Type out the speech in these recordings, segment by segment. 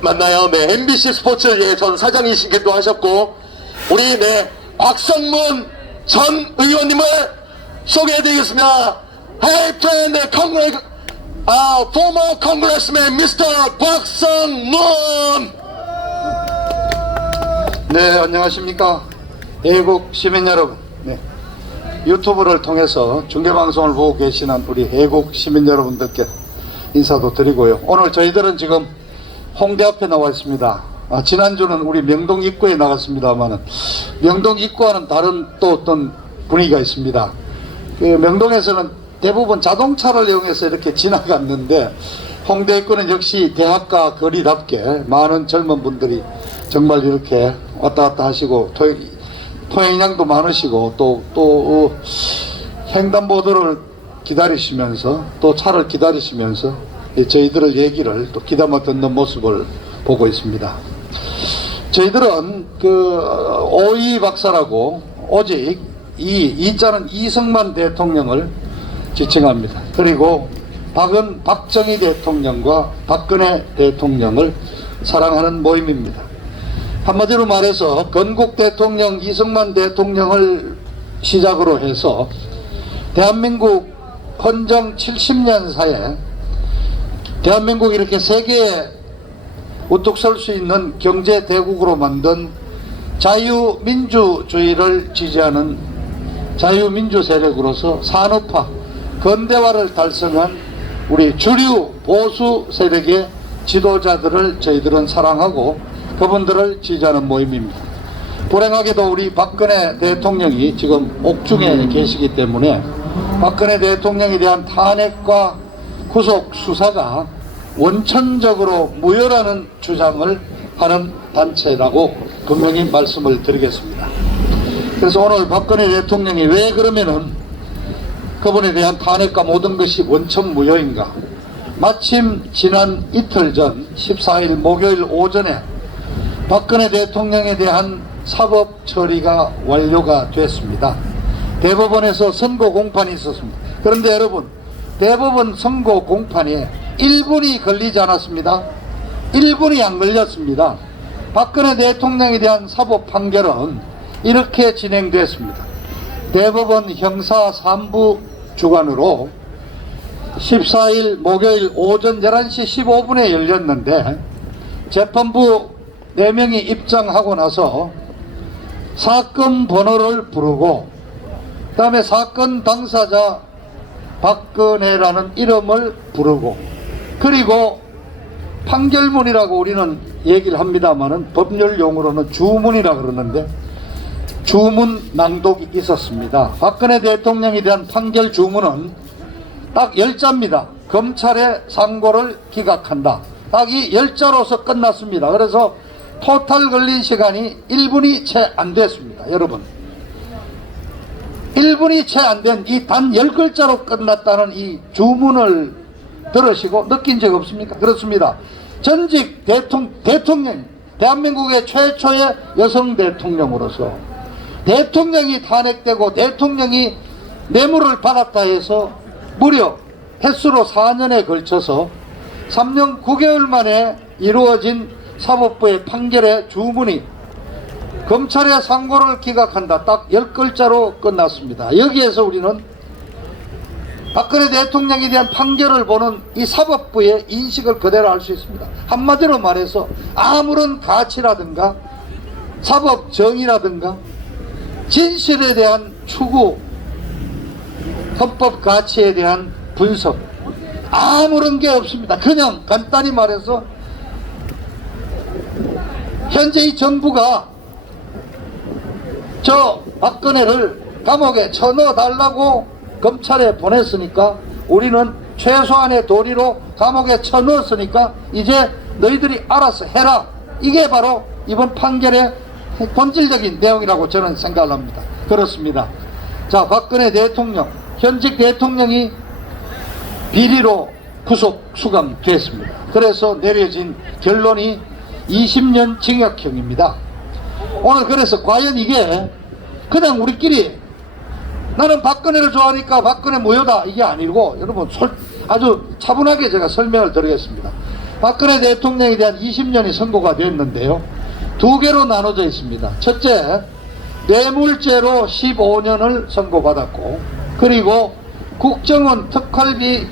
맞나요? 네, MBC 스포츠 전 사장이시기도 하셨고, 우리 곽성문 전 의원님을 소개해드리겠습니다. Hey, former Congressman Mr. 곽성문. 네, 안녕하십니까. 애국 시민 여러분. 네, 유튜브를 통해서 중계방송을 보고 계시는 우리 애국 시민 여러분들께 인사도 드리고요. 오늘 저희들은 지금 홍대 앞에 나와 있습니다. 지난주는 우리 명동 입구에 나갔습니다만은 명동 입구와는 다른 또 어떤 분위기가 있습니다. 그 명동에서는 대부분 자동차를 이용해서 이렇게 지나갔는데 홍대 입구는 역시 대학가 거리답게 많은 젊은 분들이 정말 이렇게 왔다 갔다 하시고 통행량도 많으시고 또 횡단보도를 기다리시면서 또 차를 기다리시면서 저희들의 얘기를 또 귀담아 듣는 모습을 보고 있습니다. 저희들은 오이 박사라고 오직 이자는 이승만 대통령을 지칭합니다. 그리고 박정희 대통령과 박근혜 대통령을 사랑하는 모임입니다. 한마디로 말해서 건국 대통령 이승만 대통령을 시작으로 해서 대한민국 헌정 70년사에 대한민국이 이렇게 세계에 우뚝 설 수 있는 경제 대국으로 만든 자유민주주의를 지지하는 자유민주 세력으로서 산업화, 근대화를 달성한 우리 주류 보수 세력의 지도자들을 저희들은 사랑하고 그분들을 지지하는 모임입니다. 불행하게도 우리 박근혜 대통령이 지금 옥중에 계시기 때문에 박근혜 대통령에 대한 탄핵과 구속 수사가 원천적으로 무효라는 주장을 하는 단체라고 분명히 말씀을 드리겠습니다. 그래서 오늘 박근혜 대통령이 왜 그러면은 그분에 대한 탄핵과 모든 것이 원천 무효인가? 마침 지난 이틀 전 14일 목요일 오전에 박근혜 대통령에 대한 사법 처리가 완료가 됐습니다. 대법원에서 선고 공판이 있었습니다. 그런데 여러분, 대법원 선고 공판에 1분이 걸리지 않았습니다. 1분이 안 걸렸습니다. 박근혜 대통령에 대한 사법 판결은 이렇게 진행됐습니다. 대법원 형사 3부 주관으로 14일 목요일 오전 11시 15분에 열렸는데 재판부 4명이 입장하고 나서 사건 번호를 부르고 그 다음에 사건 당사자 박근혜라는 이름을 부르고 그리고 판결문이라고 우리는 얘기를 합니다만은 법률 용어로는 주문이라고 그러는데 주문 낭독이 있었습니다. 박근혜 대통령에 대한 판결 주문은 딱 10자입니다. 검찰의 상고를 기각한다. 딱 이 10자로서 끝났습니다. 그래서 토탈 걸린 시간이 1분이 채 안 됐습니다. 여러분, 1분이 채 안 된 이 단 10글자로 끝났다는 이 주문을 들으시고 느낀 적 없습니까? 그렇습니다. 전직 대통령, 대한민국의 최초의 여성 대통령으로서 대통령이 탄핵되고 대통령이 뇌물을 받았다 해서 무려 횟수로 4년에 걸쳐서 3년 9개월 만에 이루어진 사법부의 판결의 주문이 검찰의 상고를 기각한다. 딱 10글자로 끝났습니다. 여기에서 우리는 박근혜 대통령에 대한 판결을 보는 이 사법부의 인식을 그대로 알 수 있습니다. 한마디로 말해서 아무런 가치라든가 사법 정의라든가 진실에 대한 추구, 헌법 가치에 대한 분석 아무런 게 없습니다. 그냥 간단히 말해서 현재 이 정부가 저 박근혜를 감옥에 쳐넣어달라고 검찰에 보냈으니까 우리는 최소한의 도리로 감옥에 쳐넣었으니까 이제 너희들이 알아서 해라. 이게 바로 이번 판결의 본질적인 내용이라고 저는 생각을 합니다. 그렇습니다. 자, 박근혜 대통령, 현직 대통령이 비리로 구속 수감됐습니다. 그래서 내려진 결론이 20년 징역형입니다. 오늘 그래서 과연 이게 그냥 우리끼리 나는 박근혜를 좋아하니까 박근혜 무효다 이게 아니고 여러분 아주 차분하게 제가 설명을 드리겠습니다. 박근혜 대통령에 대한 20년이 선고가 됐는데요. 두 개로 나눠져 있습니다. 첫째, 뇌물죄로 15년을 선고받았고, 그리고 국정원 특활비,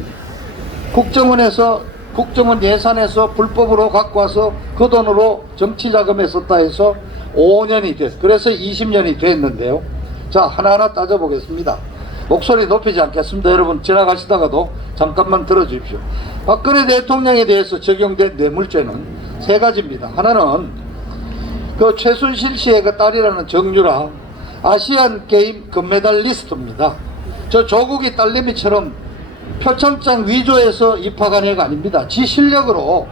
국정원 예산에서 불법으로 갖고 와서 그 돈으로 정치자금에 썼다 해서 5년이 그래서 20년이 됐는데요. 자, 하나하나 따져보겠습니다. 목소리 높이지 않겠습니다. 여러분 지나가시다가도 잠깐만 들어주십시오. 박근혜 대통령에 대해서 적용된 뇌물죄는 세 가지입니다. 하나는 그 최순실 씨의 그 딸이라는 정유라 아시안 게임 금메달리스트입니다. 저 조국이 딸내미처럼 표창장 위조해서 입학한 애가 아닙니다. 지 실력으로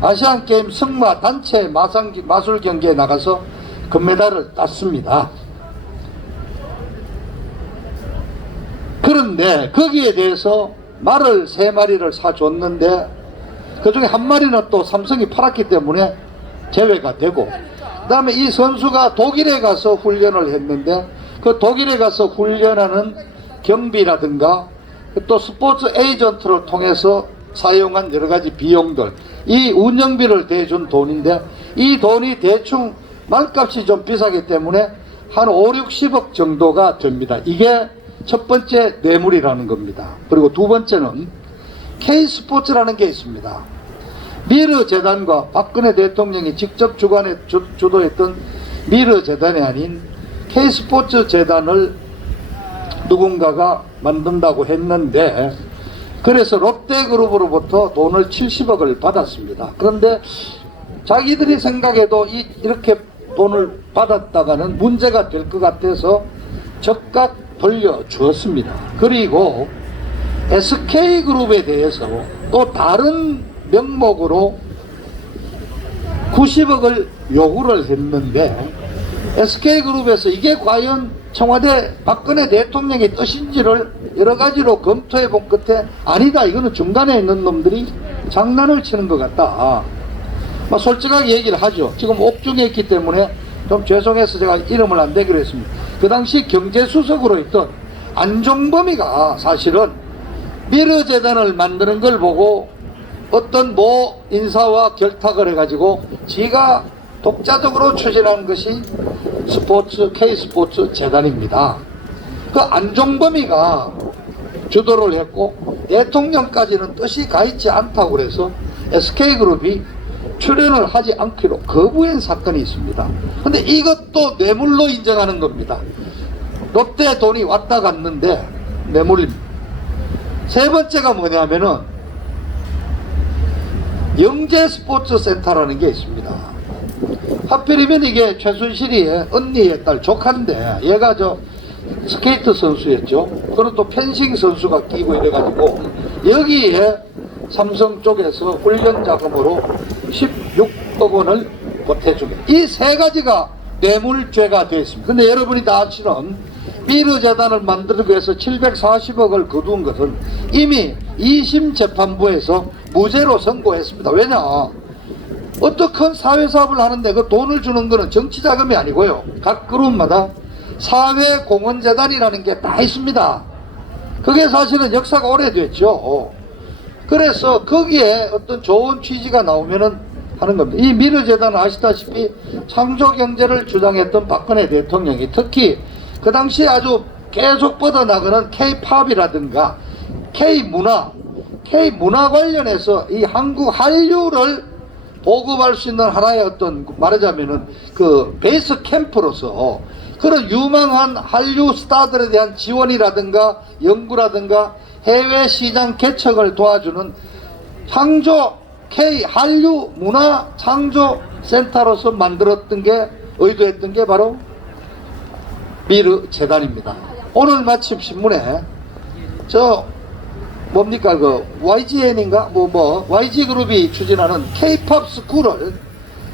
아시안 게임 승마 단체 마술 경기에 나가서 금메달을 땄습니다. 그런데 거기에 대해서 말을 3마리를 사줬는데 그 중에 한 마리는 또 삼성이 팔았기 때문에 제외가 되고, 그 다음에 이 선수가 독일에 가서 훈련을 했는데 그 독일에 가서 훈련하는 경비라든가 또 스포츠 에이전트를 통해서 사용한 여러가지 비용들, 이 운영비를 대준 돈인데 이 돈이 대충 말값이 좀 비싸기 때문에 한 5, 60억 정도가 됩니다. 이게 첫 번째 뇌물이라는 겁니다. 그리고 두 번째는 K스포츠라는 게 있습니다. 미르재단과 박근혜 대통령이 직접 주도했던 미르재단이 아닌 K스포츠 재단을 누군가가 만든다고 했는데, 그래서 롯데그룹으로부터 돈을 70억을 받았습니다. 그런데 자기들이 생각해도 이렇게 돈을 받았다가는 문제가 될 것 같아서 즉각 돌려주었습니다. 그리고 SK그룹에 대해서 또 다른 명목으로 90억을 요구를 했는데 SK그룹에서 이게 과연 청와대 박근혜 대통령의 뜻인지를 여러 가지로 검토해 본 끝에 아니다, 이거는 중간에 있는 놈들이 장난을 치는 것 같다. 솔직하게 얘기를 하죠. 지금 옥중에 있기 때문에 좀 죄송해서 제가 이름을 안 대기로 했습니다. 그 당시 경제수석으로 있던 안종범이가 사실은 미르재단을 만드는 걸 보고 어떤 모 인사와 결탁을 해가지고 지가 독자적으로 추진한 것이 K스포츠 재단입니다. 그 안종범이가 주도를 했고 대통령까지는 뜻이 가 있지 않다고 그래서 SK그룹이 출연을 하지 않기로 거부한 사건이 있습니다. 근데 이것도 뇌물로 인정하는 겁니다. 롯데 돈이 왔다 갔는데 뇌물입니다. 세 번째가 뭐냐면은 영재스포츠센터라는 게 있습니다. 하필이면 이게 최순실이 언니의 딸 조카인데 얘가 저 스케이트 선수였죠. 그리고 또 펜싱 선수가 끼고 이래가지고 여기에 삼성 쪽에서 훈련 자금으로 16억 원을 보태주게, 이 세 가지가 뇌물죄가 되어 있습니다. 근데 여러분이 다 아시는 미르재단을 만들기 위해서 740억을 거둔 것은 이미 2심 재판부에서 무죄로 선고했습니다. 왜냐, 어떤 큰 사회사업을 하는데 그 돈을 주는 거는 정치자금이 아니고요, 각 그룹마다 사회공헌재단이라는 게 다 있습니다. 그게 사실은 역사가 오래됐죠. 그래서 거기에 어떤 좋은 취지가 나오면은 하는 겁니다. 이 미르재단은 아시다시피 창조경제를 주장했던 박근혜 대통령이 특히 그 당시에 아주 계속 뻗어나가는 K-팝이라든가 K-문화 관련해서 이 한국 한류를 보급할 수 있는 하나의 어떤 말하자면은 그 베이스 캠프로서 그런 유망한 한류 스타들에 대한 지원이라든가 연구라든가 해외 시장 개척을 도와주는 창조 K 한류 문화 창조 센터로서 만들었던 게, 의도했던 게 바로 미르 재단입니다. 오늘 마침 신문에 저 뭡니까 그 YGN인가 YG그룹이 추진하는 K-팝 스쿨을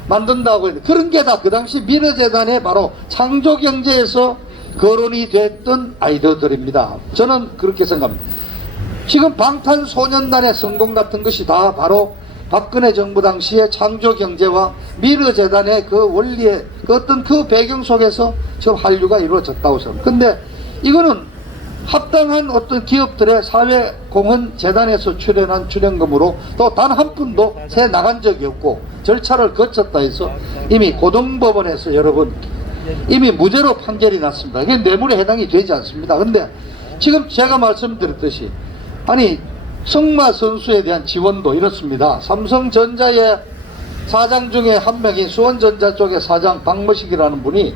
만든다고 했는데 그런 게 다 그 당시 미르 재단의 바로 창조경제에서 거론이 됐던 아이디어들입니다. 저는 그렇게 생각합니다. 지금 방탄소년단의 성공 같은 것이 다 바로 박근혜 정부 당시의 창조경제와 미르재단의 그 원리의 그 어떤 그 배경 속에서 지금 한류가 이루어졌다고 생각합니다. 근데 이거는 합당한 어떤 기업들의 사회공헌재단에서 출연한 출연금으로 또 단 한 푼도 새 나간 적이 없고 절차를 거쳤다 해서 이미 고등법원에서 여러분 이미 무죄로 판결이 났습니다. 이게 뇌물에 해당이 되지 않습니다. 근데 지금 제가 말씀드렸듯이 아니 승마 선수에 대한 지원도 이렇습니다. 삼성전자의 사장 중에 한 명인 수원전자 쪽의 사장 박머식이라는 분이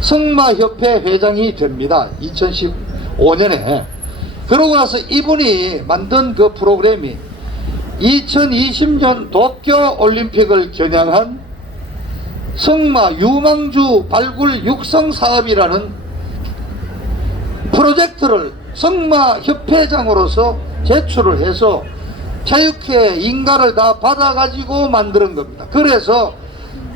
승마협회 회장이 됩니다. 2015년에. 그러고 나서 이분이 만든 그 프로그램이 2020년 도쿄올림픽을 겨냥한 승마 유망주 발굴 육성 사업이라는 프로젝트를 승마협회장으로서 제출을 해서 체육회 인가를 다 받아가지고 만드는 겁니다. 그래서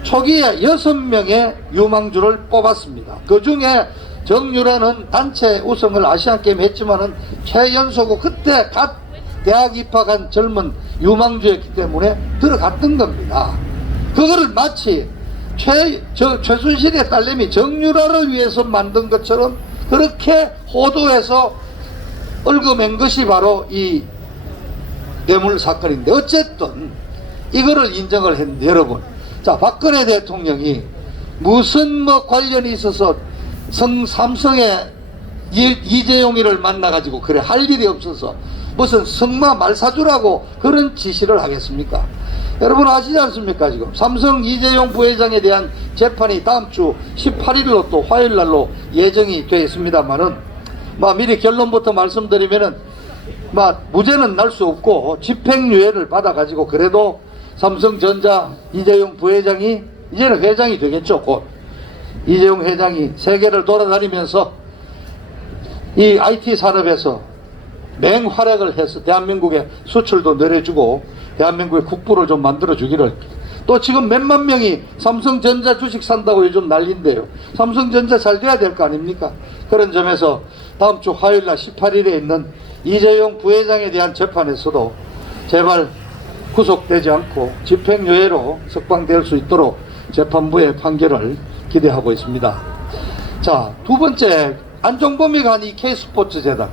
초기에 6명의 유망주를 뽑았습니다. 그 중에 정유라는 단체 우승을 아시안게임 했지만은 최연소고 그때 갓 대학 입학한 젊은 유망주였기 때문에 들어갔던 겁니다. 그거를 마치 최순실의 딸내미 정유라를 위해서 만든 것처럼 그렇게 호도해서 얽어맨 것이 바로 이 뇌물 사건인데, 어쨌든 이거를 인정을 했는데 여러분, 자 박근혜 대통령이 무슨 뭐 관련이 있어서 삼성의 이재용이를 만나가지고 그래 할 일이 없어서 무슨 승마 말사주라고 그런 지시를 하겠습니까? 여러분 아시지 않습니까? 지금 삼성 이재용 부회장에 대한 재판이 다음 주 18일로 또 화요일날로 예정이 되어 있습니다만은 미리 결론부터 말씀드리면은 무죄는 날 수 없고 집행유예를 받아가지고 그래도 삼성전자 이재용 부회장이 이제는 회장이 되겠죠. 곧 이재용 회장이 세계를 돌아다니면서 이 IT 산업에서 맹활약을 해서 대한민국의 수출도 늘려주고 대한민국의 국부를 좀 만들어주기를, 또 지금 몇만 명이 삼성전자 주식 산다고 요즘 난리인데요. 삼성전자 잘 돼야 될 거 아닙니까? 그런 점에서 다음 주 화요일날 18일에 있는 이재용 부회장에 대한 재판에서도 제발 구속되지 않고 집행유예로 석방될 수 있도록 재판부의 판결을 기대하고 있습니다. 자, 두 번째, 안종범이가 한 이 K스포츠 재단,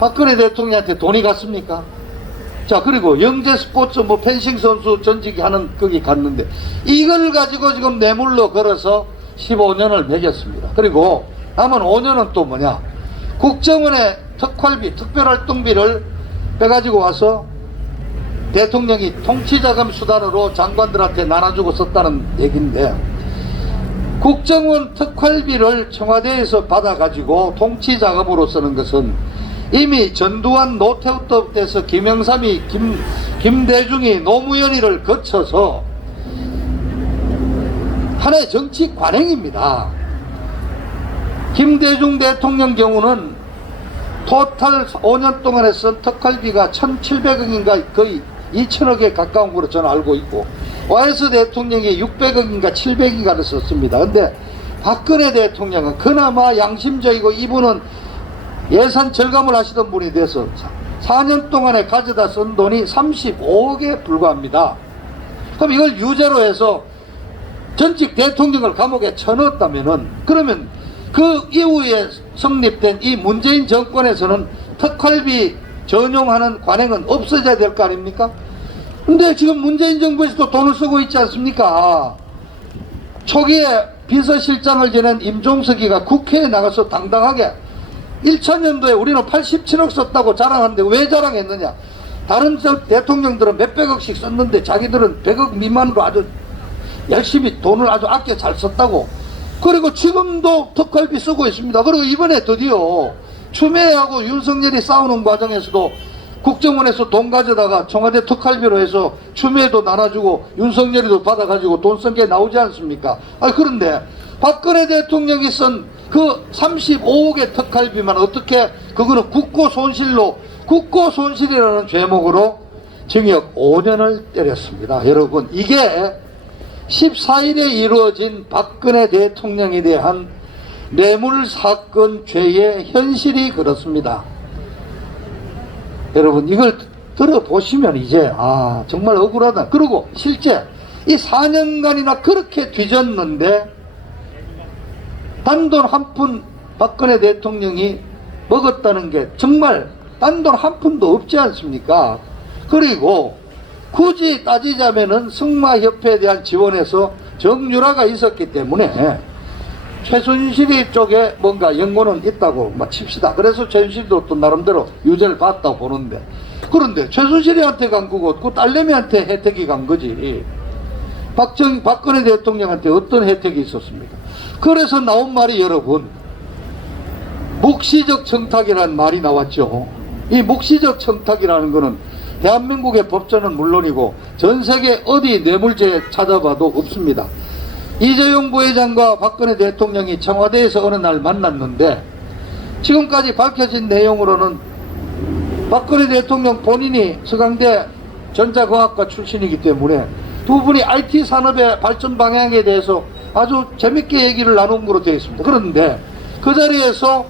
박근혜 대통령한테 돈이 갔습니까? 자, 그리고 영재 스포츠 펜싱 선수 전직이 하는 거기 갔는데 이걸 가지고 지금 뇌물로 걸어서 15년을 매겼습니다. 그리고 남은 5년은 또 뭐냐, 국정원의 특활비, 특별활동비를 빼가지고 와서 대통령이 통치자금 수단으로 장관들한테 나눠주고 썼다는 얘기인데, 국정원 특활비를 청와대에서 받아가지고 통치자금으로 쓰는 것은 이미 전두환 노태우 때부터 김영삼이 김대중이 노무현이를 거쳐서 하나의 정치 관행입니다. 김대중 대통령 경우는 토탈 5년 동안에 쓴 특활비가 1,700억인가 거의 2,000억에 가까운 걸로 저는 알고 있고, YS 대통령이 600억인가 700억인가를 썼습니다. 근데 박근혜 대통령은 그나마 양심적이고 이분은 예산 절감을 하시던 분이 돼서 4년 동안에 가져다 쓴 돈이 35억에 불과합니다. 그럼 이걸 유죄로 해서 전직 대통령을 감옥에 쳐넣었다면은, 그러면 그 이후에 성립된 이 문재인 정권에서는 특활비 전용하는 관행은 없어져야 될 거 아닙니까? 근데 지금 문재인 정부에서도 돈을 쓰고 있지 않습니까? 초기에 비서실장을 지낸 임종석이가 국회에 나가서 당당하게 2000년도에 우리는 87억 썼다고 자랑하는데 왜 자랑했느냐? 다른 대통령들은 몇백억씩 썼는데 자기들은 100억 미만으로 아주 열심히 돈을 아주 아껴 잘 썼다고. 그리고 지금도 특활비 쓰고 있습니다. 그리고 이번에 드디어 추미애하고 윤석열이 싸우는 과정에서도 국정원에서 돈 가져다가 청와대 특활비로 해서 추미애도 나눠주고 윤석열이도 받아가지고 돈 쓴 게 나오지 않습니까? 그런데 박근혜 대통령이 쓴 그 35억의 특활비만 어떻게, 그거는 국고손실이라는 죄목으로 징역 5년을 때렸습니다. 여러분, 이게 14일에 이루어진 박근혜 대통령에 대한 뇌물사건 죄의 현실이 그렇습니다. 여러분, 이걸 들어보시면 이제 정말 억울하다. 그리고 실제 이 4년간이나 그렇게 뒤졌는데 단돈 한 푼 박근혜 대통령이 먹었다는 게 정말 딴 돈 한 푼도 없지 않습니까? 그리고 굳이 따지자면은 승마협회에 대한 지원에서 정유라가 있었기 때문에 최순실이 쪽에 뭔가 연고는 있다고 칩시다. 그래서 최순실도 또 나름대로 유죄를 받았다고 보는데, 그런데 최순실이한테 간 거고 그 딸내미한테 혜택이 간 거지. 박근혜 대통령한테 어떤 혜택이 있었습니까? 그래서 나온 말이 여러분, 묵시적 청탁이라는 말이 나왔죠. 이 묵시적 청탁이라는 거는 대한민국의 법조는 물론이고 전 세계 어디 뇌물죄 찾아봐도 없습니다. 이재용 부회장과 박근혜 대통령이 청와대에서 어느 날 만났는데, 지금까지 밝혀진 내용으로는 박근혜 대통령 본인이 서강대 전자공학과 출신이기 때문에 두 분이 IT 산업의 발전 방향에 대해서 아주 재밌게 얘기를 나눈 것으로 되어 있습니다. 그런데 그 자리에서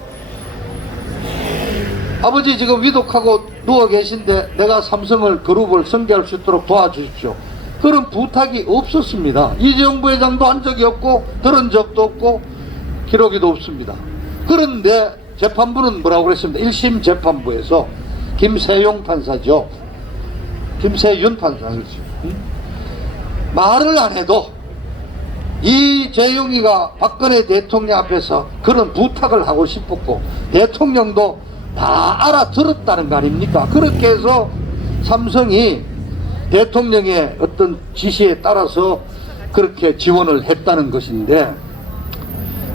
아버지 지금 위독하고 누워 계신데 내가 삼성을 그룹을 승계할 수 있도록 도와주십시오, 그런 부탁이 없었습니다. 이재용 부회장도 한 적이 없고 들은 적도 없고 기록에도 없습니다. 그런데 재판부는 뭐라고 그랬습니다. 1심 재판부에서 김세용 판사죠. 김세윤 판사죠. 말을 안 해도 이재용이가 박근혜 대통령 앞에서 그런 부탁을 하고 싶었고 대통령도 다 알아들었다는 거 아닙니까? 그렇게 해서 삼성이 대통령의 어떤 지시에 따라서 그렇게 지원을 했다는 것인데,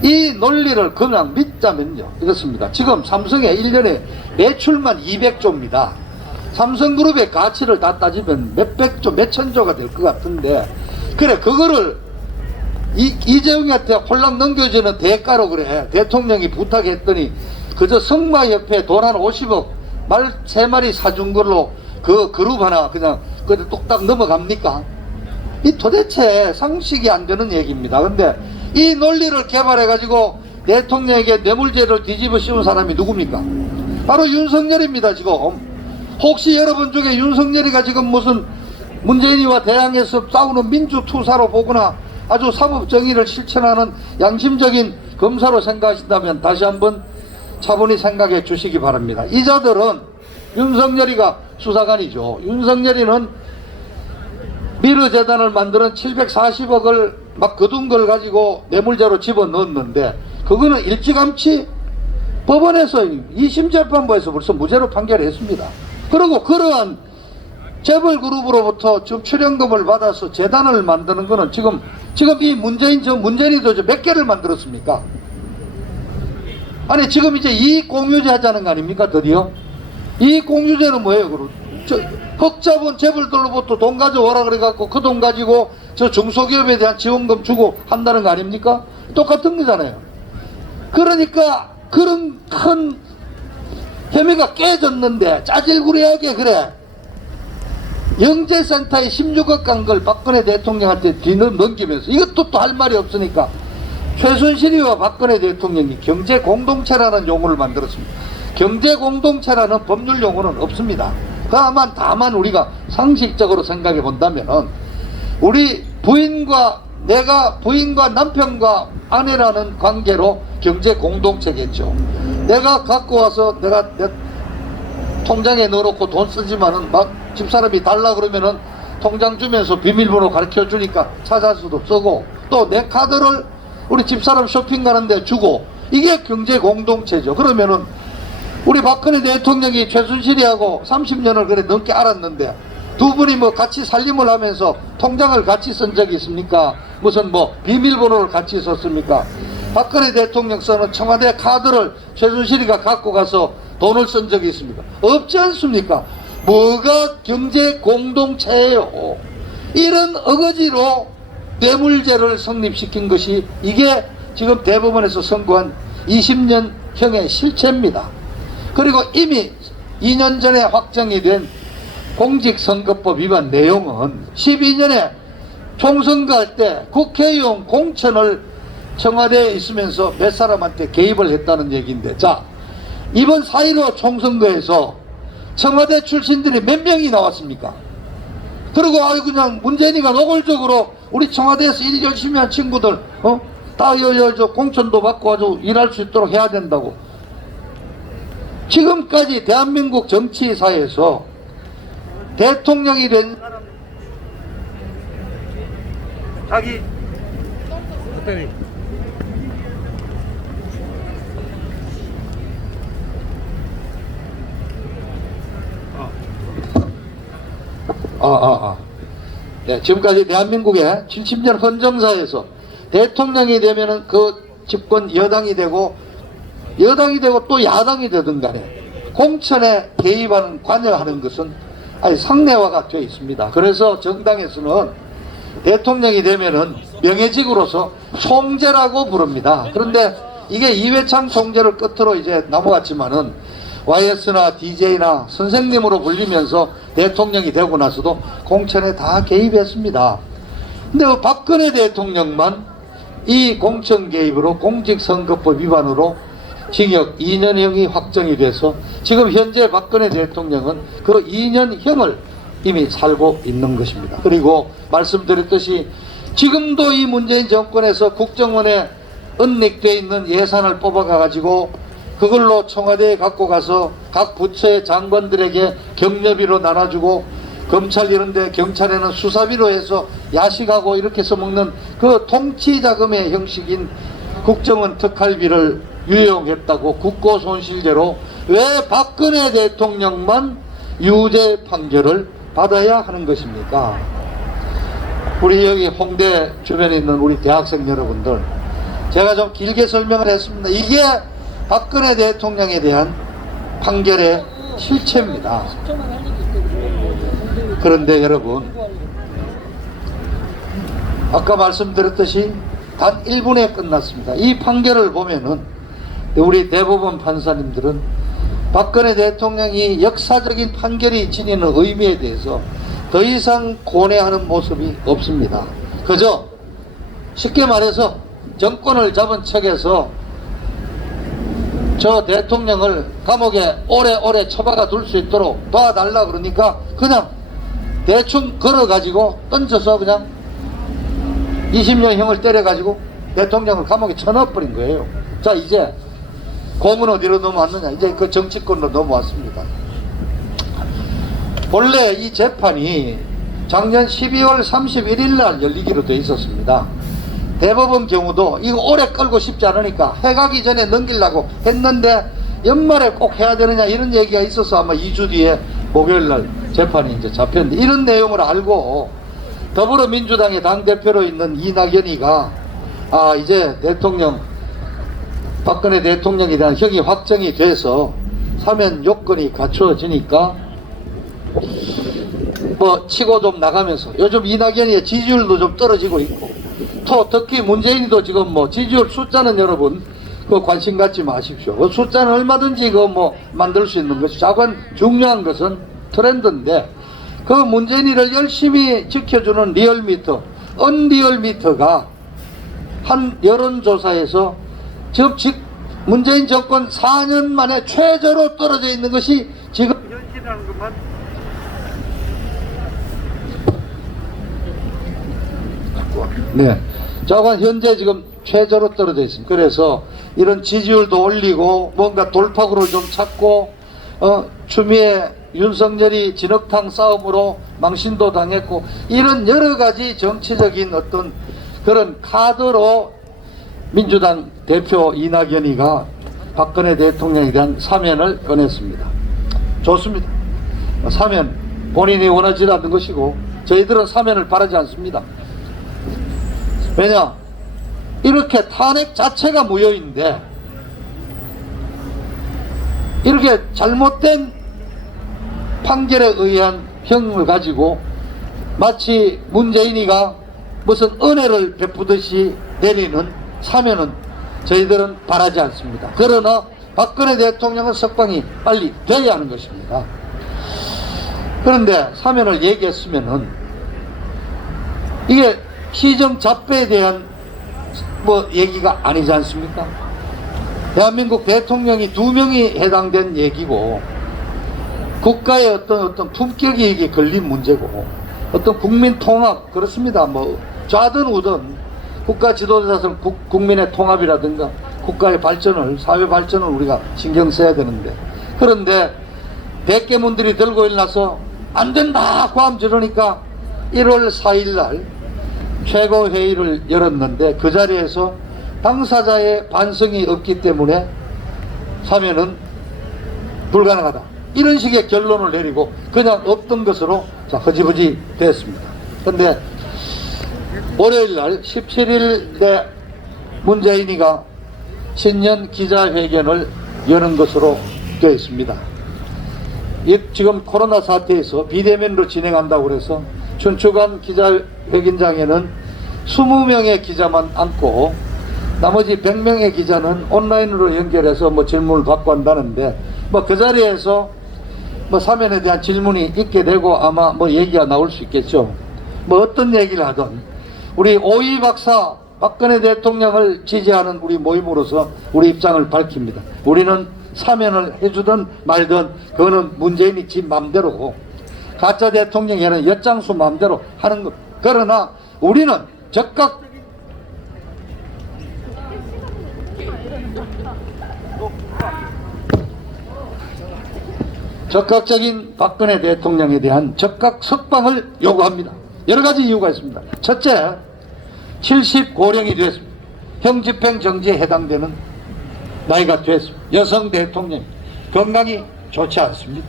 이 논리를 그냥 믿자면요 이렇습니다. 지금 삼성의 1년에 매출만 200조입니다. 삼성그룹의 가치를 다 따지면 몇백조, 몇천조가 될 것 같은데, 그래 그거를 이재용한테 홀랑 넘겨주는 대가로 그래 대통령이 부탁했더니 그저 승마협회 돈 한 50억 말 3마리 사준 걸로 그 그룹 하나 그냥 그래 뚝딱 넘어갑니까? 이 도대체 상식이 안 되는 얘기입니다. 근데 이 논리를 개발해 가지고 대통령에게 뇌물죄를 뒤집어 씌운 사람이 누굽니까? 바로 윤석열입니다. 지금 혹시 여러분 중에 윤석열이가 지금 무슨 문재인이와 대항해서 싸우는 민주투사로 보거나 아주 사법정의를 실천하는 양심적인 검사로 생각하신다면 다시 한번 차분히 생각해 주시기 바랍니다. 이자들은 윤석열이가 수사관이죠. 윤석열이는 미르재단을 만드는 740억을 막 거둔 걸 가지고 뇌물죄로 집어넣었는데, 그거는 일찌감치 법원에서 2심 재판부에서 벌써 무죄로 판결했습니다. 그리고 그러한 재벌그룹으로부터 지금 출연금을 받아서 재단을 만드는 거는 지금 이 문재인이도 몇 개를 만들었습니까? 아니 지금 이제 이익공유제 하자는 거 아닙니까? 드디어 이익공유제는 뭐예요? 그럼 흑자본 재벌들로부터 돈 가져오라 그래갖고 그 돈 가지고 저 중소기업에 대한 지원금 주고 한다는 거 아닙니까? 똑같은 거잖아요. 그러니까 그런 큰 혐의가 깨졌는데 짜질구리하게 그래 영재센터에 16억 간 걸 박근혜 대통령한테 뒤넘기면서 이것도 또 할 말이 없으니까 최순실이와 박근혜 대통령이 경제공동체라는 용어를 만들었습니다. 경제공동체라는 법률 용어는 없습니다. 다만 우리가 상식적으로 생각해 본다면은 우리 내가 부인과 남편과 아내라는 관계로 경제공동체겠죠. 내가 갖고 와서 내가 내 통장에 넣어놓고 돈 쓰지만은 막 집사람이 달라 그러면은 통장 주면서 비밀번호 가르쳐 주니까 찾아서도 쓰고, 또 내 카드를 우리 집사람 쇼핑 가는데 주고, 이게 경제 공동체죠. 그러면은 우리 박근혜 대통령이 최순실이하고 30년을 그래 넘게 알았는데 두 분이 뭐 같이 살림을 하면서 통장을 같이 쓴 적이 있습니까? 무슨 뭐 비밀번호를 같이 썼습니까? 박근혜 대통령 쓰는 청와대 카드를 최순실이가 갖고 가서 돈을 쓴 적이 있습니까? 없지 않습니까? 뭐가 경제 공동체예요? 이런 어거지로 뇌물죄를 성립시킨 것이 이게 지금 대법원에서 선고한 20년형의 실체입니다. 그리고 이미 2년 전에 확정이 된 공직선거법 위반 내용은 12년에 총선거할 때 국회의원 공천을 청와대에 있으면서 몇 사람한테 개입을 했다는 얘기인데, 자 이번 4.15 총선거에서 청와대 출신들이 몇 명이 나왔습니까? 그리고 그냥 문재인이가 노골적으로 우리 청와대에서 일 열심히 한 친구들 다 공천도 받고 아주 일할 수 있도록 해야 된다고. 지금까지 대한민국 정치사에서 대통령이 된 사람 자기 네, 지금까지 대한민국의 70년 헌정사에서 대통령이 되면은 그 집권 여당이 되고 또 야당이 되든 간에 공천에 개입하는 관여하는 것은 아니 상례화가 되어 있습니다. 그래서 정당에서는 대통령이 되면은 명예직으로서 총재라고 부릅니다. 그런데 이게 이회창 총재를 끝으로 이제 넘어갔지만은 YS나 DJ나 선생님으로 불리면서 대통령이 되고 나서도 공천에 다 개입했습니다. 근데 그 박근혜 대통령만 이 공천 개입으로 공직선거법 위반으로 징역 2년형이 확정이 돼서 지금 현재 박근혜 대통령은 그 2년형을 이미 살고 있는 것입니다. 그리고 말씀드렸듯이 지금도 이 문재인 정권에서 국정원에 은닉되어 있는 예산을 뽑아가 가지고 그걸로 청와대에 갖고 가서 각 부처의 장관들에게 경료비로 나눠주고 검찰 이런데 경찰에는 수사비로 해서 야식하고 이렇게 해서 먹는 그 통치자금의 형식인 국정원 특활비를 유용했다고 국고손실죄로 왜 박근혜 대통령만 유죄 판결을 받아야 하는 것입니까? 우리 여기 홍대 주변에 있는 우리 대학생 여러분들, 제가 좀 길게 설명을 했습니다. 이게 박근혜 대통령에 대한 판결의 실체입니다. 그런데 여러분, 아까 말씀드렸듯이 단 1분에 끝났습니다. 이 판결을 보면은 우리 대법원 판사님들은 박근혜 대통령이 역사적인 판결이 지니는 의미에 대해서 더 이상 고뇌하는 모습이 없습니다. 그저 쉽게 말해서 정권을 잡은 척에서 저 대통령을 감옥에 오래오래 처박아 둘 수 있도록 도와달라 그러니까 그냥 대충 걸어가지고 던져서 그냥 20년형을 때려가지고 대통령을 감옥에 쳐넣어버린 거예요. 자, 이제 공은 어디로 넘어왔느냐? 이제 그 정치권으로 넘어왔습니다. 본래 이 재판이 작년 12월 31일 날 열리기로 돼 있었습니다. 대법원 경우도 이거 오래 끌고 싶지 않으니까 해가기 전에 넘기려고 했는데 연말에 꼭 해야 되느냐 이런 얘기가 있어서 아마 2주 뒤에 목요일 날 재판이 이제 잡혔는데, 이런 내용을 알고 더불어민주당의 당대표로 있는 이낙연이가 이제 박근혜 대통령에 대한 형이 확정이 돼서 사면 요건이 갖추어지니까 뭐 치고 좀 나가면서 요즘 이낙연이의 지지율도 좀 떨어지고 있고, 또 특히 문재인이도 지금 뭐 지지율 숫자는 여러분 그 관심 갖지 마십시오. 그 숫자는 얼마든지 그 뭐 만들 수 있는 것이 자관 중요한 것은 트렌드인데, 그 문재인이를 열심히 지켜주는 리얼미터, 언리얼미터가 한 여론조사에서 문재인 정권 4년 만에 최저로 떨어져 있는 것이 지금 현실이라는 것만 네, 저건 현재 지금 최저로 떨어져 있습니다. 그래서 이런 지지율도 올리고 뭔가 돌파구를 좀 찾고 추미애 윤석열이 진흙탕 싸움으로 망신도 당했고 이런 여러가지 정치적인 어떤 그런 카드로 민주당 대표 이낙연이가 박근혜 대통령에 대한 사면을 꺼냈습니다. 좋습니다. 사면 본인이 원하지 않는 것이고 저희들은 사면을 바라지 않습니다. 왜냐? 이렇게 탄핵 자체가 무효인데 이렇게 잘못된 판결에 의한 형을 가지고 마치 문재인이가 무슨 은혜를 베푸듯이 내리는 사면은 저희들은 바라지 않습니다. 그러나 박근혜 대통령은 석방이 빨리 돼야 하는 것입니다. 그런데 사면을 얘기했으면은 이게 시정잡배에 대한 뭐 얘기가 아니지 않습니까? 대한민국 대통령이 2명이 해당된 얘기고 국가의 어떤 품격이 이게 걸린 문제고 어떤 국민 통합, 그렇습니다. 뭐 좌든 우든 국가 지도자로서 국민의 통합이라든가 국가의 발전을, 사회 발전을 우리가 신경 써야 되는데, 그런데 대깨문들이 들고 일어나서 안 된다 고함 지르니까 1월 4일 날 최고회의를 열었는데 그 자리에서 당사자의 반성이 없기 때문에 사면은 불가능하다, 이런 식의 결론을 내리고 그냥 없던 것으로 허지부지 됐습니다. 근데 월요일 날 17일 내 문재인이가 신년 기자회견을 여는 것으로 되어 있습니다. 지금 코로나 사태에서 비대면으로 진행한다고 그래서 춘추관 기자회견장에는 20명의 기자만 앉고 나머지 100명의 기자는 온라인으로 연결해서 질문을 받고 한다는데 그 자리에서 사면에 대한 질문이 있게 되고 아마 얘기가 나올 수 있겠죠. 어떤 얘기를 하든 우리 오이 박사 박근혜 대통령을 지지하는 우리 모임으로서 우리 입장을 밝힙니다. 우리는 사면을 해주든 말든 그거는 문재인이 지 맘대로고 가짜 대통령이 아니라 엿장수 맘대로 하는 것. 그러나 우리는 적극적인 박근혜 대통령에 대한 적극 석방을 요구합니다. 여러 가지 이유가 있습니다. 첫째, 70고령이 됐습니다. 형집행 정지에 해당되는 나이가 됐습니다. 여성 대통령 건강이 좋지 않습니다.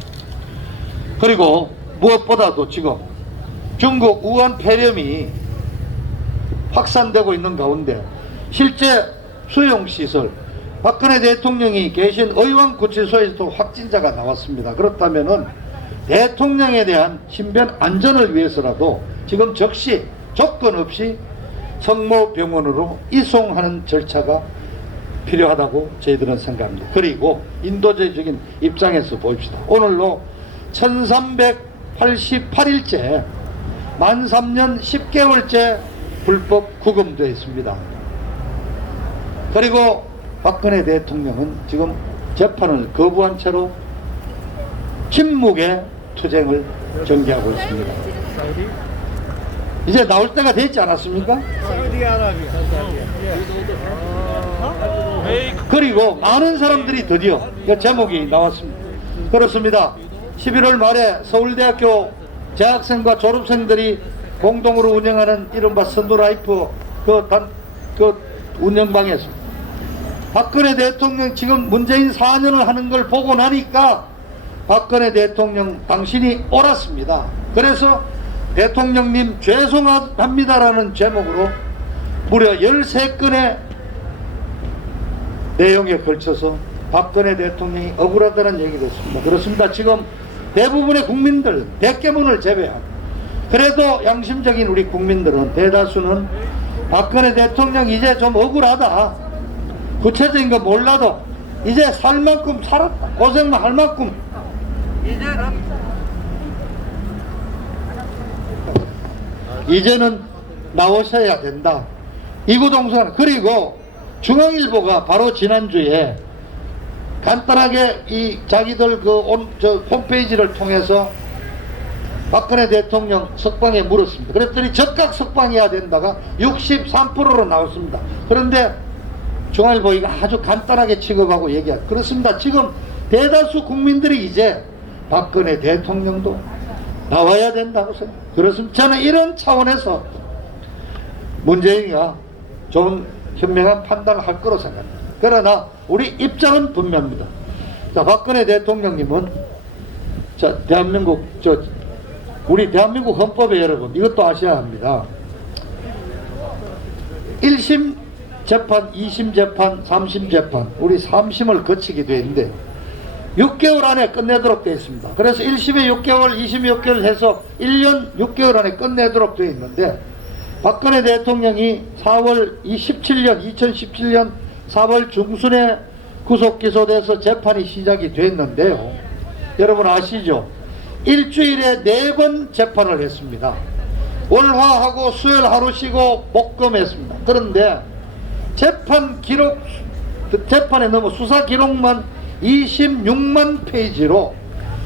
그리고 무엇보다도 지금 중국 우한 폐렴이 확산되고 있는 가운데 실제 수용시설, 박근혜 대통령이 계신 의왕구치소에서도 확진자가 나왔습니다. 그렇다면은 대통령에 대한 신변 안전을 위해서라도 지금 즉시 조건 없이 성모병원으로 이송하는 절차가 필요하다고 저희들은 생각합니다. 그리고 인도주의적인 입장에서 봅시다. 오늘로 1388일째 만 3년 10개월째 불법 구금되어 있습니다. 그리고 박근혜 대통령은 지금 재판을 거부한 채로 침묵의 투쟁을 전개하고 있습니다. 이제 나올 때가 됐지 않았습니까? 그리고 많은 사람들이 드디어 제목이 나왔습니다. 그렇습니다. 11월 말에 서울대학교 재학생과 졸업생들이 공동으로 운영하는 이른바 선두라이프 그 운영방에서 박근혜 대통령 지금 문재인 4년을 하는 걸 보고 나니까 박근혜 대통령 당신이 옳았습니다. 그래서 대통령님 죄송합니다라는 제목으로 무려 13건의 내용에 걸쳐서 박근혜 대통령이 억울하다는 얘기를 했습니다. 그렇습니다. 지금 대부분의 국민들, 대깨문을 제외하고 그래도 양심적인 우리 국민들은 대다수는 박근혜 대통령 이제 좀 억울하다, 구체적인 거 몰라도 이제 살 만큼 살았다, 고생만 할 만큼 이제는 나오셔야 된다, 이구동성. 그리고 중앙일보가 바로 지난주에 간단하게 이 자기들 홈페이지를 통해서 박근혜 대통령 석방에 물었습니다. 그랬더니 적극 석방해야 된다가 63%로 나왔습니다. 그런데 중앙일보가 아주 간단하게 취급하고 얘기합니다. 그렇습니다. 지금 대다수 국민들이 이제 박근혜 대통령도 나와야 된다고 생각합니다. 그렇습니다. 저는 이런 차원에서 문재인이가 좀 현명한 판단을 할 거로 생각합니다. 그러나 우리 입장은 분명합니다. 자, 박근혜 대통령님은 우리 대한민국 헌법에 여러분 이것도 아셔야 합니다. 1심 재판, 2심 재판, 3심 재판, 우리 3심을 거치게 되어 있는데 6개월 안에 끝내도록 되어 있습니다. 그래서 1심에 6개월, 2심에 6개월 해서 1년 6개월 안에 끝내도록 되어 있는데 박근혜 대통령이 2017년 4월 중순에 구속 기소돼서 재판이 시작이 됐는데요. 여러분 아시죠? 일주일에 4번 재판을 했습니다. 월화하고 수요일 하루 쉬고 목금했습니다. 그런데 재판 기록, 재판에 너무 수사 기록만 26만 페이지로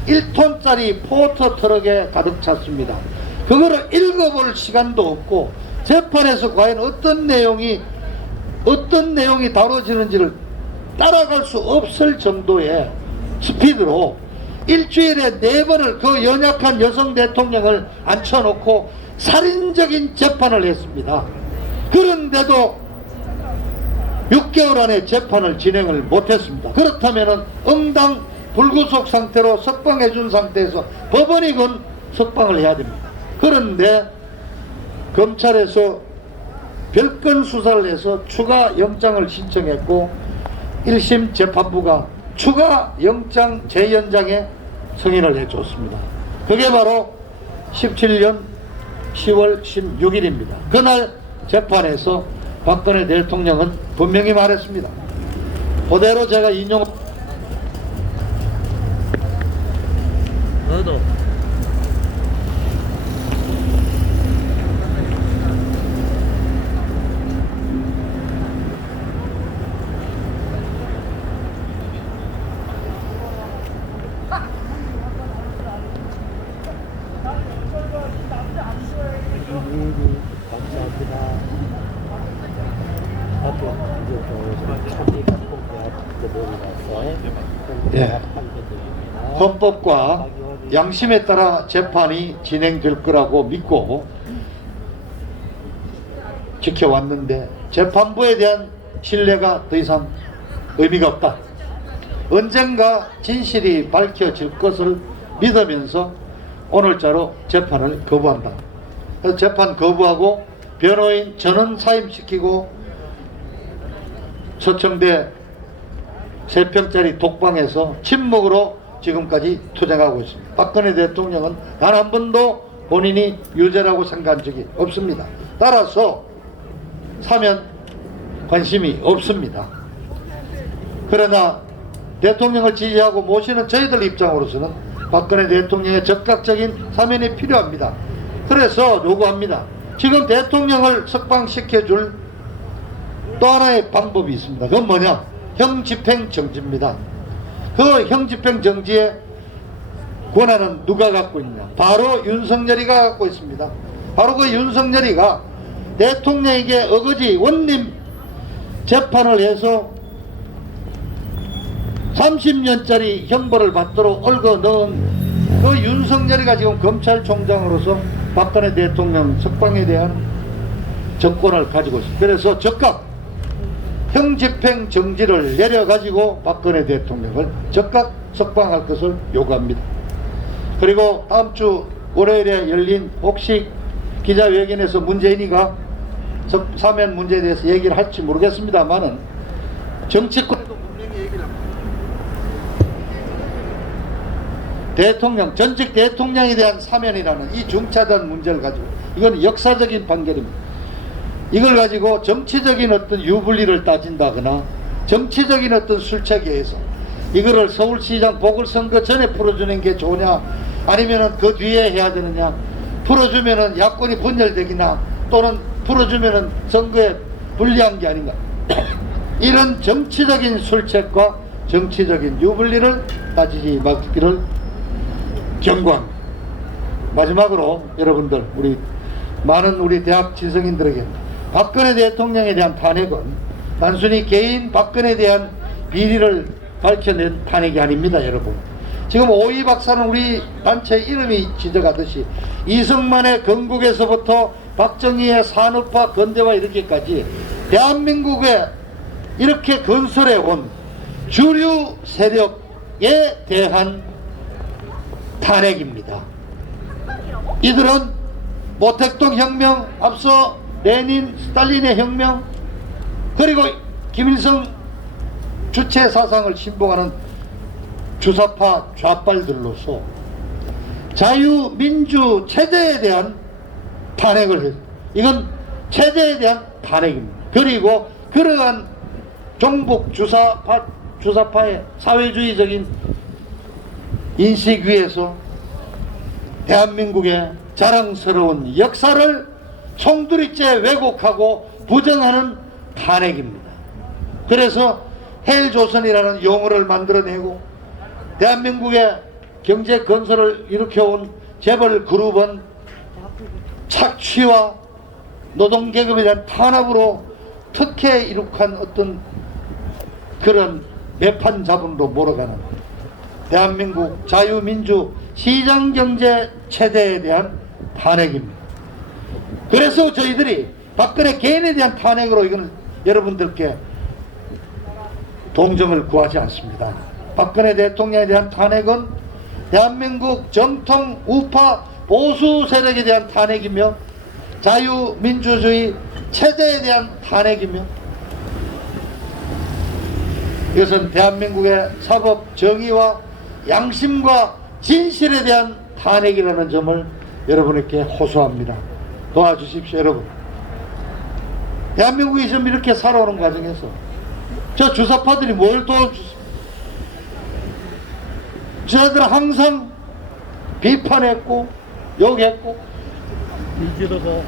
1톤짜리 포터 트럭에 가득 찼습니다. 그거를 읽어볼 시간도 없고 재판에서 과연 어떤 내용이 다뤄지는지를 따라갈 수 없을 정도의 스피드로 일주일에 4번을 그 연약한 여성 대통령을 앉혀놓고 살인적인 재판을 했습니다. 그런데도 6개월 안에 재판을 진행을 못했습니다. 그렇다면 응당 불구속 상태로 석방해 준 상태에서 법원이 건 석방을 해야 됩니다. 그런데 검찰에서 별건 수사를 해서 추가 영장을 신청했고 1심 재판부가 추가 영장 재연장에 승인을 해줬습니다. 그게 바로 17년 10월 16일입니다. 그날 재판에서 박근혜 대통령은 분명히 말했습니다. 그대로 제가 인용 너도 감사합니다. 앞으로 예. 헌법과 양심에 따라 재판이 진행될 거라고 믿고 지켜왔는데 재판부에 대한 신뢰가 더 이상 의미가 없다. 언젠가 진실이 밝혀질 것을 믿으면서 오늘자로 재판을 거부한다. 그래서 재판 거부하고 변호인 전원 사임시키고 서청대 3평짜리 독방에서 침묵으로 지금까지 투쟁하고 있습니다. 박근혜 대통령은 단 한 번도 본인이 유죄라고 생각한 적이 없습니다. 따라서 사면 관심이 없습니다. 그러나 대통령을 지지하고 모시는 저희들 입장으로서는 박근혜 대통령의 적극적인 사면이 필요합니다. 그래서 요구합니다. 지금 대통령을 석방시켜줄 또 하나의 방법이 있습니다. 그건 뭐냐? 형집행정지입니다. 그 형집행정지의 권한은 누가 갖고 있냐? 바로 윤석열이가 갖고 있습니다. 바로 그 윤석열이가 대통령에게 어거지 원님 재판을 해서 30년짜리 형벌을 받도록 얽어 넣은 그 윤석열이가 지금 검찰총장으로서 박근혜 대통령 석방에 대한 정권을 가지고 있습니다. 그래서 즉각 형집행 정지를 내려가지고 박근혜 대통령을 즉각 석방할 것을 요구합니다. 그리고 다음 주 월요일에 열린 혹시 기자회견에서 문재인이가 사면 문제에 대해서 얘기를 할지 모르겠습니다만은 정치권에도 분명히 얘기를 합니다. 대통령, 전직 대통령에 대한 사면이라는 이 중차대한 문제를 가지고 이건 역사적인 판결입니다. 이걸 가지고 정치적인 어떤 유불리를 따진다거나 정치적인 어떤 술책에서 이거를 서울시장 보궐선거 전에 풀어주는 게 좋으냐 아니면은 그 뒤에 해야 되느냐, 풀어주면은 야권이 분열되기나 또는 풀어주면은 선거에 불리한 게 아닌가 이런 정치적인 술책과 정치적인 유불리를 따지지 말기를 경고합니다. 마지막으로 여러분들 우리 많은 우리 대학 지성인들에게 박근혜 대통령에 대한 탄핵은 단순히 개인 박근혜에 대한 비리를 밝혀낸 탄핵이 아닙니다. 여러분 지금 오이 박사는 우리 단체 이름이 지적하듯이 이승만의 건국에서부터 박정희의 산업화 건대화 이렇게까지 대한민국에 이렇게 건설해 온 주류 세력에 대한 탄핵입니다. 이들은 모택동 혁명, 앞서 레닌, 스탈린의 혁명, 그리고 김일성 주체 사상을 신봉하는 주사파 좌빨들로서 자유민주 체제에 대한 탄핵을 했습니다. 이건 체제에 대한 탄핵입니다. 그리고 그러한 종북 주사파의 사회주의적인 인식 위에서 대한민국의 자랑스러운 역사를 송두리째 왜곡하고 부정하는 탄핵입니다. 그래서 헬조선이라는 용어를 만들어내고 대한민국의 경제 건설을 일으켜온 재벌 그룹은 착취와 노동계급에 대한 탄압으로 특혜 이룩한 어떤 그런 매판 자본으로 몰아가는 대한민국 자유민주 시장경제 체제에 대한 탄핵입니다. 그래서 저희들이 박근혜 개인에 대한 탄핵으로 이건 여러분들께 동정을 구하지 않습니다. 박근혜 대통령에 대한 탄핵은 대한민국 정통 우파 보수 세력에 대한 탄핵이며 자유민주주의 체제에 대한 탄핵이며 이것은 대한민국의 사법 정의와 양심과 진실에 대한 탄핵이라는 점을 여러분에게 호소합니다. 도와주십시오, 여러분. 대한민국이 지금 이렇게 살아오는 과정에서 저 주사파들이 뭘 도와주세요? 저희들은 항상 비판했고 욕했고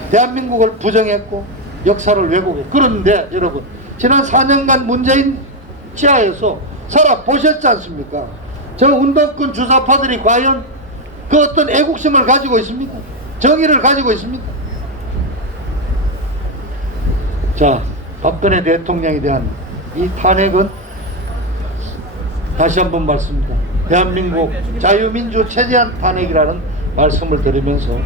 대한민국을 부정했고 역사를 왜곡했고 그런데 여러분 지난 4년간 문재인 지하에서 살아보셨지 않습니까? 저 운동권 주사파들이 과연 그 어떤 애국심을 가지고 있습니까? 정의를 가지고 있습니까? 자, 박근혜 대통령에 대한 이 탄핵은 다시 한번 말씀드립니다. 대한민국 자유민주 체제한 탄핵이라는 말씀을 드리면서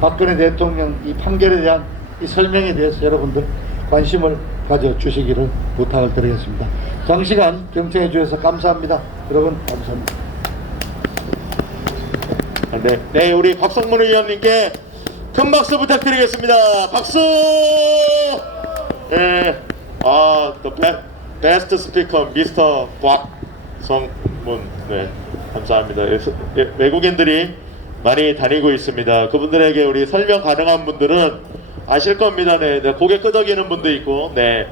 박근혜 대통령 이 판결에 대한 이 설명에 대해서 여러분들 관심을 가져주시기를 부탁을 드리겠습니다. 장시간 경청해 주셔서 감사합니다. 여러분 감사합니다. 네, 우리 박성문 의원님께 큰 박수 부탁드리겠습니다. 박수! 네, the best speaker, Mr. 박성문. 네, 감사합니다. 외국인들이 많이 다니고 있습니다. 그분들에게 우리 설명 가능한 분들은 아실 겁니다. 네, 고개 끄덕이는 분도 있고, 네,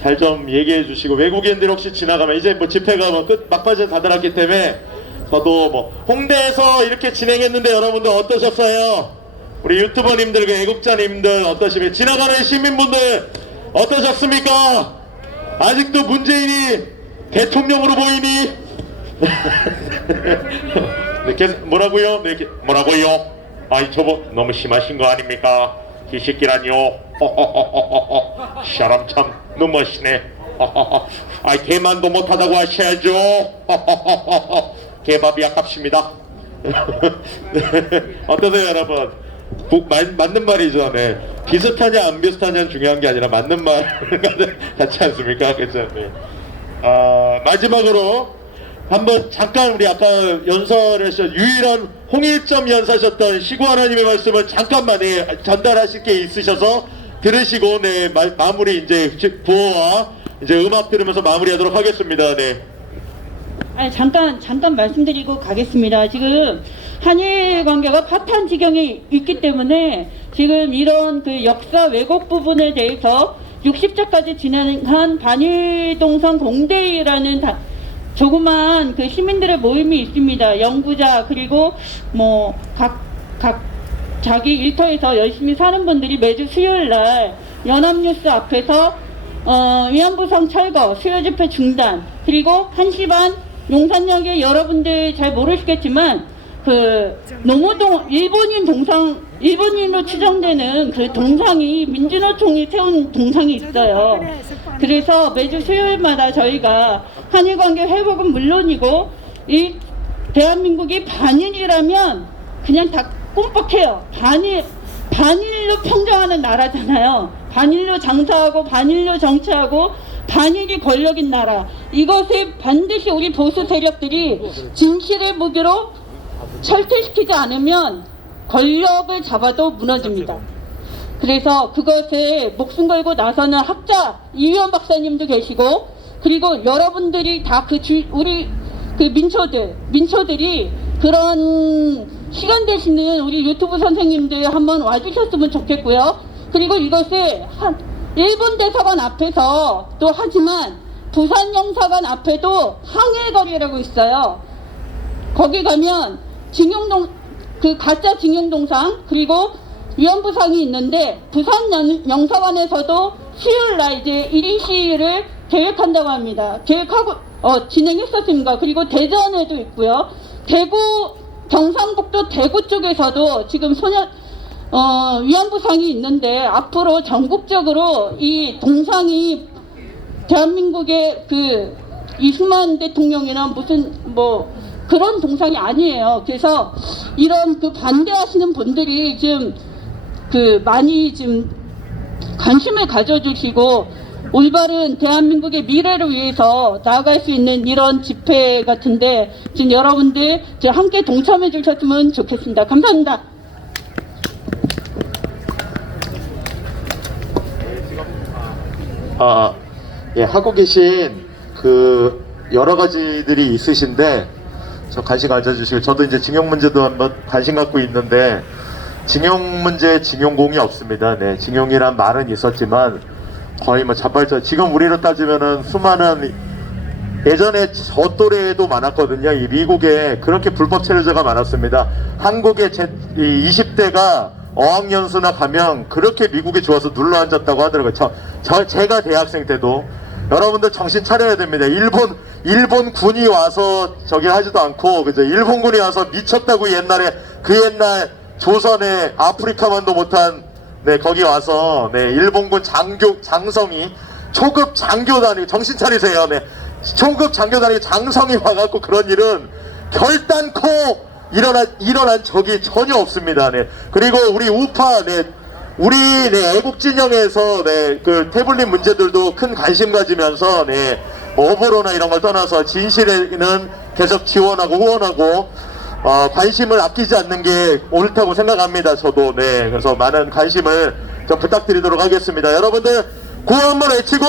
잘 좀 얘기해 주시고, 외국인들 혹시 지나가면 이제 뭐 집회가 뭐 막바지 다다랐기 때문에 저도 뭐 홍대에서 이렇게 진행했는데 여러분들 어떠셨어요? 우리 유튜버님들, 애국자님들 어떠시면 지나가는 시민분들 어떠셨습니까? 아직도 문재인이 대통령으로 보이니? 네, 뭐라고요? 네, 뭐라고요? 아이 저거 너무 심하신 거 아닙니까? 이 새끼라뇨. 사람 참 너무하시네. 아이 개만도 못하다고 하셔야죠. 개밥이 아깝습니다. 어떠세요 여러분? 맞는 말이죠. 네. 비슷하냐 안 비슷하냐는 중요한 게 아니라 맞는 말 같지 않습니까? 그렇죠? 네. 마지막으로 한번 잠깐 우리 아까 연설에서 유일한 홍일점 연사셨던 시구 하나님의 말씀을 잠깐만 전달하실 게 있으셔서 들으시고 네 마무리 이제 구호와 이제 음악 들으면서 마무리하도록 하겠습니다. 네. 아니, 잠깐 말씀드리고 가겠습니다. 지금 한일 관계가 파탄 지경에 있기 때문에 지금 이런 그 역사 왜곡 부분에 대해서 60자까지 진행한 반일동성 공대회라는 조그만 그 시민들의 모임이 있습니다. 연구자 그리고 뭐 각 자기 일터에서 열심히 사는 분들이 매주 수요일날 연합뉴스 앞에서 위안부성 철거, 수요 집회 중단, 그리고 1시 반 용산역에 여러분들 잘 모르시겠지만 그 노무동 일본인으로 추정되는 그 동상이 민주노총이 세운 동상이 있어요. 그래서 매주 수요일마다 저희가 한일관계 회복은 물론이고 이 대한민국이 반일이라면 그냥 다 꼼뻑해요. 반일로 평정하는 나라잖아요. 반일로 장사하고 반일로 정치하고 반일이 권력인 나라. 이것에 반드시 우리 보수 세력들이 진실의 무기로 철퇴시키지 않으면 권력을 잡아도 무너집니다. 그래서 그것에 목숨 걸고 나서는 학자 이휘원 박사님도 계시고 그리고 여러분들이 다 우리 그 민초들이 그런 시간 되시는 우리 유튜브 선생님들 한번 와주셨으면 좋겠고요. 그리고 이것을 일본 대사관 앞에서 또 하지만 부산 영사관 앞에도 항일거리라고 있어요. 거기 가면 그 가짜 징용동상 그리고 위안부상이 있는데 부산 영사관에서도 수요일날 이제 1인 시위를 계획한다고 합니다. 진행했었습니다. 그리고 대전에도 있고요. 경상북도 대구 쪽에서도 지금 위안부상이 있는데 앞으로 전국적으로 이 동상이 대한민국의 그 이승만 대통령이나 무슨 그런 동상이 아니에요. 그래서 이런 그 반대하시는 분들이 좀 그 많이 좀 관심을 가져주시고 올바른 대한민국의 미래를 위해서 나아갈 수 있는 이런 집회 같은데 지금 여러분들 지금 함께 동참해 주셨으면 좋겠습니다. 감사합니다. 예, 하고 계신 그 여러 가지들이 있으신데 저 관심 가져주시고, 저도 이제 징용 문제도 한번 관심 갖고 있는데 징용 문제에 징용공이 없습니다. 네, 징용이란 말은 있었지만 거의 뭐 자발적, 지금 우리로 따지면은 수많은, 예전에 저 또래에도 많았거든요. 이 미국에 그렇게 불법 체류자가 많았습니다. 한국의 이 20대가 어학연수나 가면 그렇게 미국에 좋아서 눌러 앉았다고 하더라고요. 제가 대학생 때도. 여러분들 정신 차려야 됩니다. 일본 군이 와서 저기 하지도 않고, 그죠? 일본군이 와서 미쳤다고 옛날에, 그 옛날 조선에 아프리카만도 못한, 네, 거기 와서, 네, 일본군 장성이, 초급 장교단이, 정신 차리세요. 네. 초급 장교단이 장성이 와갖고 그런 일은 결단코 일어난 적이 전혀 없습니다. 네. 그리고 우리 우파, 네, 우리 네, 애국 진영에서 네, 그 태블릿 문제들도 큰 관심 가지면서 네, 뭐 오보로나 이런 걸 떠나서 진실에는 계속 지원하고 후원하고 관심을 아끼지 않는 게 옳다고 생각합니다. 저도. 네, 그래서 많은 관심을 좀 부탁드리도록 하겠습니다. 여러분들 구호 한번 외치고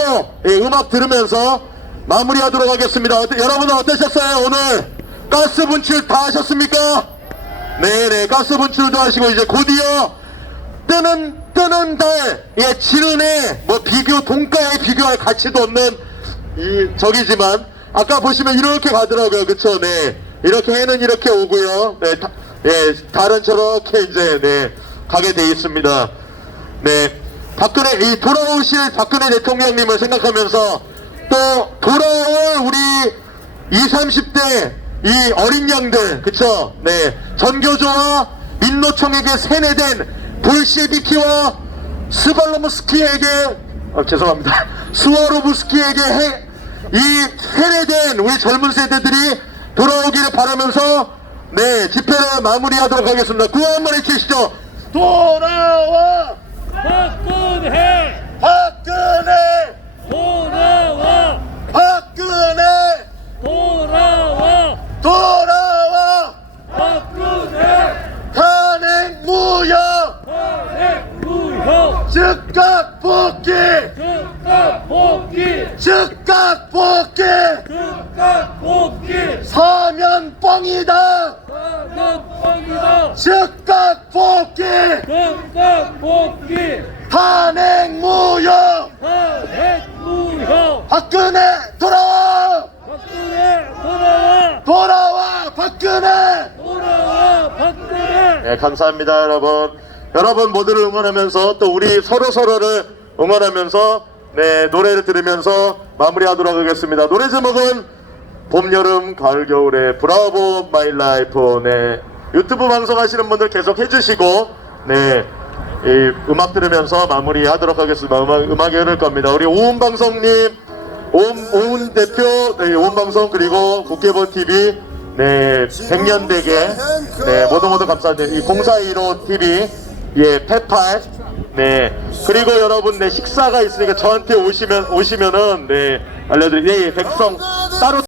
예, 음악 들으면서 마무리하도록 하겠습니다. 여러분들 어떠셨어요? 오늘 가스 분출 다 하셨습니까? 네네, 가스 분출도 하시고 이제 곧이어 뜨는 달, 예, 지른해, 뭐 돈가에 비교할 가치도 없는 이 저기지만 아까 보시면 이렇게 가더라고요. 그쵸? 네, 이렇게 해는 이렇게 오고요. 네, 예, 달은 저렇게 이제 네 가게 돼 있습니다. 네, 이 돌아오실 박근혜 대통령님을 생각하면서 또 돌아올 우리 20, 30대 이 어린 양들, 그쵸? 네, 전교조와 민노총에게 세뇌된 볼셰비키와 스발로브스키에게 죄송합니다. 스와로브스키에게 이 세뇌된 우리 젊은 세대들이 돌아오기를 바라면서 네, 집회를 마무리하도록 하겠습니다. 구호 한번 해주시죠. 돌아와 박근혜! 박근혜! 돌아와! 박근혜! 돌아와! 돌아와! 박근혜! 탄핵 무효! 탄핵 무효! 즉각 복귀! 즉각 복귀! 즉각 복귀! 즉각 복귀! 사면 뻥이다! 사면방이다! 즉각 복귀! 즉각 복귀! 탄핵 무효! 탄핵 무효! 박근혜 돌아와! 박근혜 돌아와! 돌아와 박근혜! 돌아와 박근혜! 네, 감사합니다. 여러분 모두를 응원하면서 또 우리 서로를 응원하면서 네, 노래를 들으면서 마무리하도록 하겠습니다. 노래 제목은 봄, 여름, 가을, 겨울의 브라보 마이 라이프. 네, 유튜브 방송하시는 분들 계속 해주시고 네, 이 음악 들으면서 마무리하도록 하겠습니다. 음악이 흐를 겁니다. 우리 오은방송님, 오은 대표, 네, 오은방송 그리고 국계본-TV 네, 100년대계 네, 모두 감사드립니다. 이 0415TV 예, 페팔 네, 그리고 여러분 네, 식사가 있으니까 저한테 오시면은 네, 알려드릴게요. 예, 백성 따로